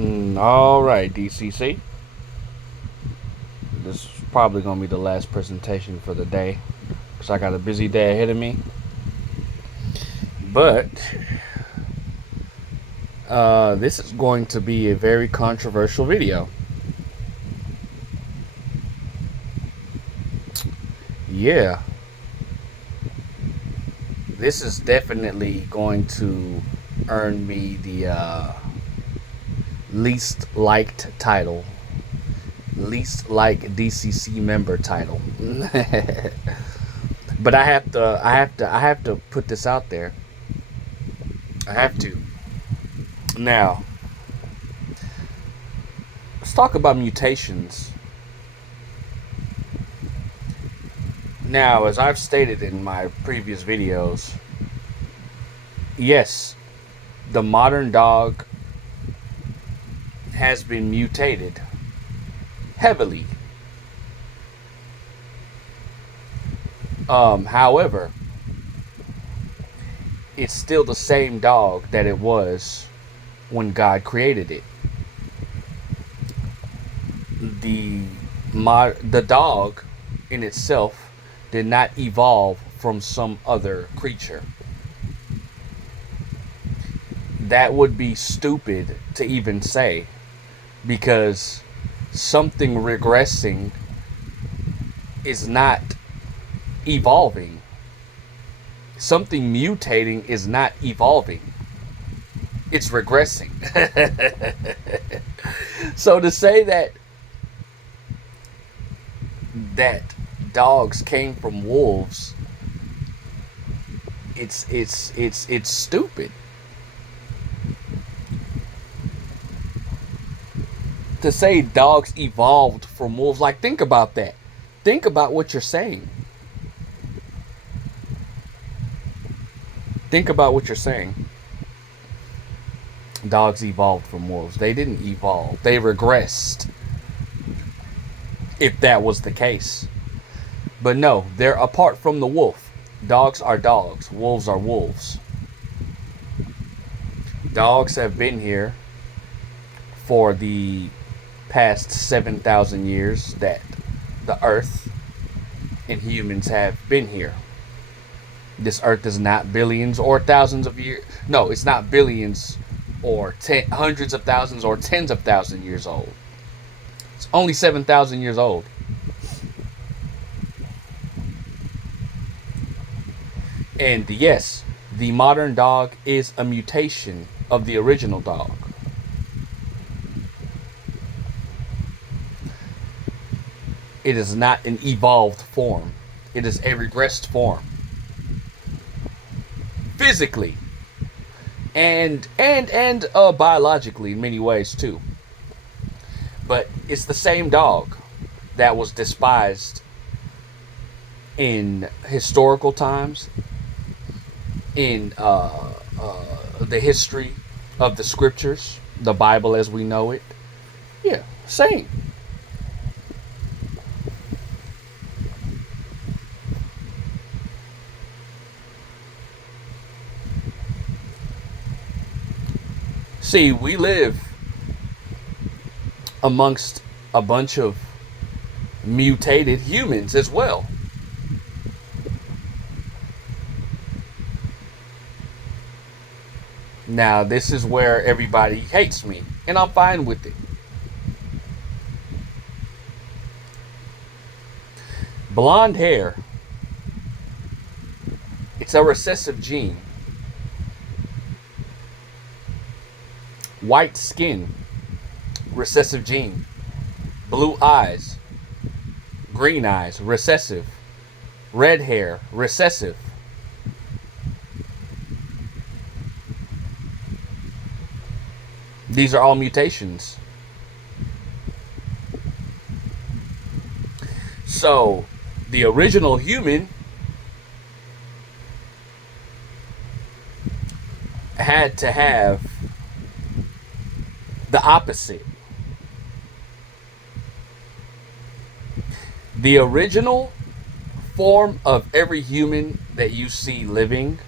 All right, DCC. This is probably going to be the last presentation for the day because I got a busy day ahead of me. But this is going to be a very controversial video. Yeah, this is definitely going to earn me the least liked title, least like DCC member title. But I have to put this out there. I have to. Now, let's talk about mutations. Now, as I've stated in my previous videos, yes, the modern dog has been mutated heavily. However, it's still the same dog that it was when God created it. The dog in itself did not evolve from some other creature. That would be stupid to even say, because something regressing is not evolving. Something mutating is not evolving. It's regressing. So to say that dogs came from wolves, it's stupid. To say dogs evolved from wolves, like, think about that. Think about what you're saying. Think about what you're saying. Dogs evolved from wolves. They didn't evolve. They regressed. If that was the case. But no, they're apart from the wolf. Dogs are dogs. Wolves are wolves. Dogs have been here for the past 7,000 years that the earth and humans have been here. This earth is not billions or thousands of years. No, it's not billions or hundreds of thousands or tens of thousands years old. It's only 7,000 years old. And yes, the modern dog is a mutation of the original dog. It is not an evolved form. It is a regressed form. Physically. And biologically in many ways too. But it's the same dog that was despised in historical times, in the history of the scriptures, the Bible as we know it. Yeah, same. See, we live amongst a bunch of mutated humans as well. Now, this is where everybody hates me, and I'm fine with it. Blonde hair, it's a recessive gene. White skin, recessive gene. Blue eyes, green eyes, recessive. Red hair, recessive. These are all mutations. So, the original human had to have the opposite. The original form of every human that you see living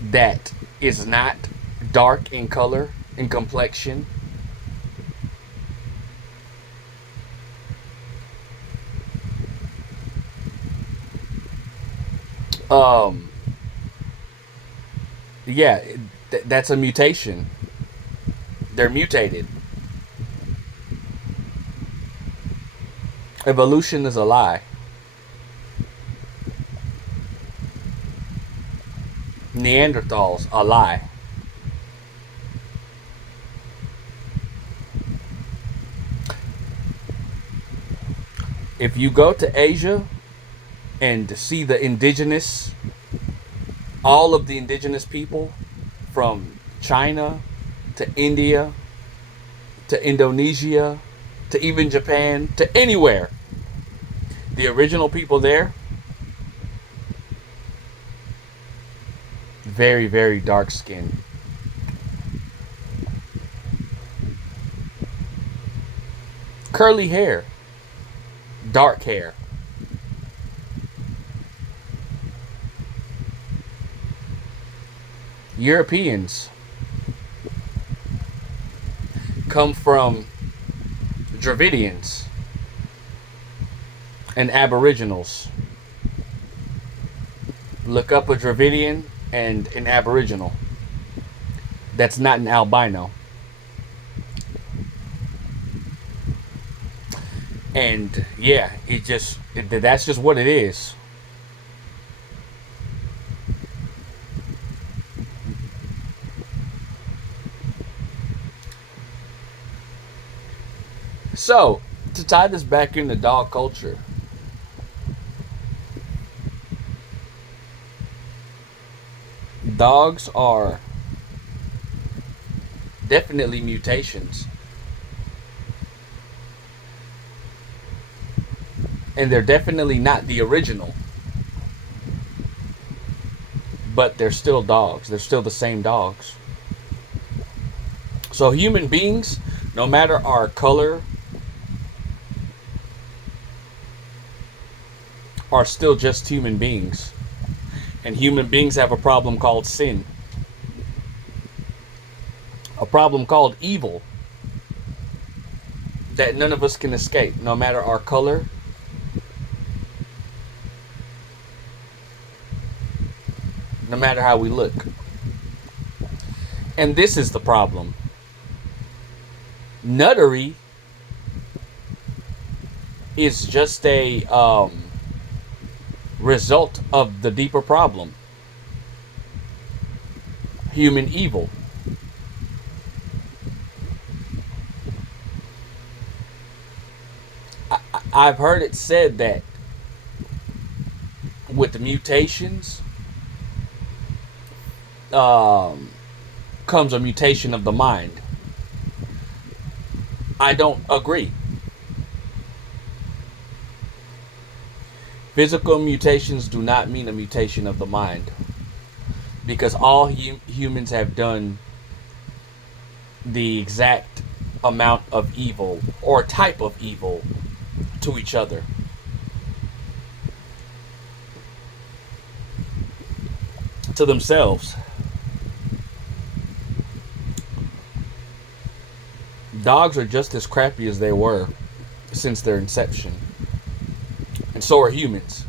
that is not dark in color in complexion. Um, yeah, that's a mutation. They're mutated. Evolution is a lie. Neanderthals, a lie. If you go to Asia and see the indigenous, all of the indigenous people from China to India to Indonesia to even Japan to anywhere, the original people there, very, very dark skinned. Curly hair, dark hair. Europeans come from Dravidians and Aboriginals. Look up a Dravidian and an Aboriginal. That's not an albino. And yeah, that's just what it is. So, to tie this back into dog culture, dogs are definitely mutations. And they're definitely not the original. But they're still dogs. They're still the same dogs. So human beings, no matter our color, are still just human beings. And human beings have a problem called sin. A problem called evil that none of us can escape, no matter our color, no matter how we look. And this is the problem. Nuttery is just a result of the deeper problem. Human evil. I've heard it said that with the mutations comes a mutation of the mind. I don't agree. Physical mutations do not mean a mutation of the mind, because all humans have done the exact amount of evil or type of evil to each other. To themselves. Dogs are just as crappy as they were since their inception. And so are humans.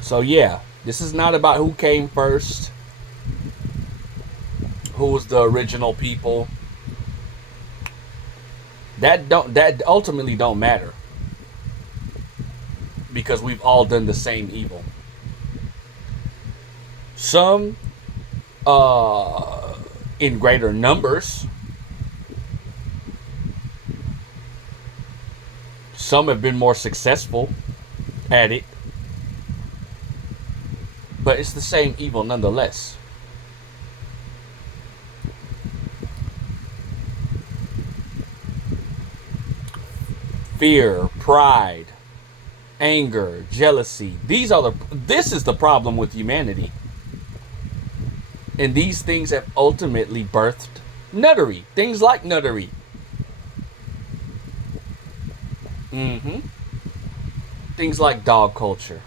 So yeah, this is not about who came first, who was the original people. That ultimately don't matter, because we've all done the same evil. Some in greater numbers. Some have been more successful at it. But it's the same evil nonetheless. Fear, pride, anger, jealousy. This is the problem with humanity. And these things have ultimately birthed nuttery. Things like nuttery. Mm-hmm. Things like dog culture.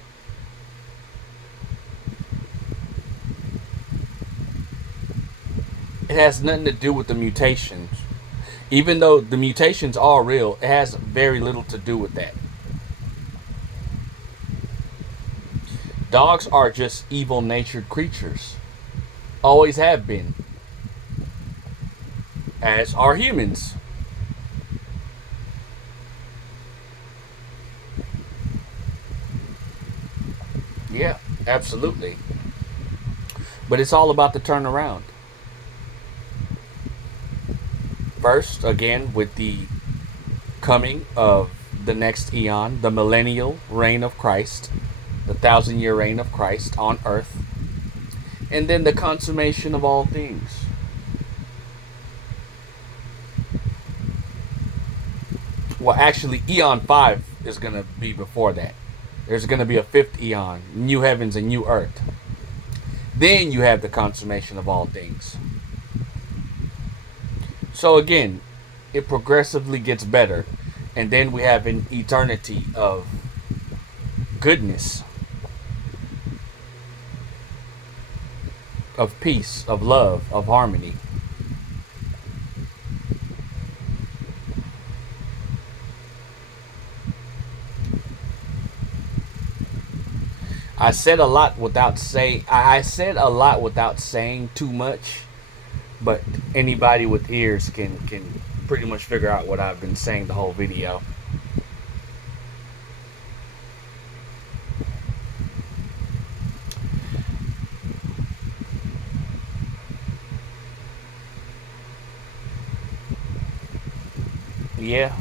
It has nothing to do with the mutations. Even though the mutations are real, it has very little to do with that. Dogs are just evil natured creatures. Always have been. As are humans. Yeah, absolutely. But it's all about the turnaround. First, again, with the coming of the next eon, the millennial reign of Christ, the 1,000 year reign of Christ on earth, and then the consummation of all things. Well, actually, Eon 5 is going to be before that. There's going to be a fifth Eon, new heavens and new earth. Then you have the consummation of all things. So again, it progressively gets better. And then we have an eternity of goodness, of peace, of love, of harmony. I said a lot without saying too much, but anybody with ears can pretty much figure out what I've been saying the whole video. Yeah.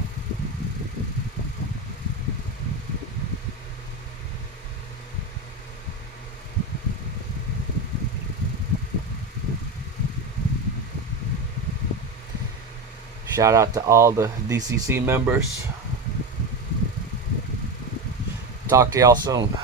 Shout out to all the DCC members. Talk to y'all soon.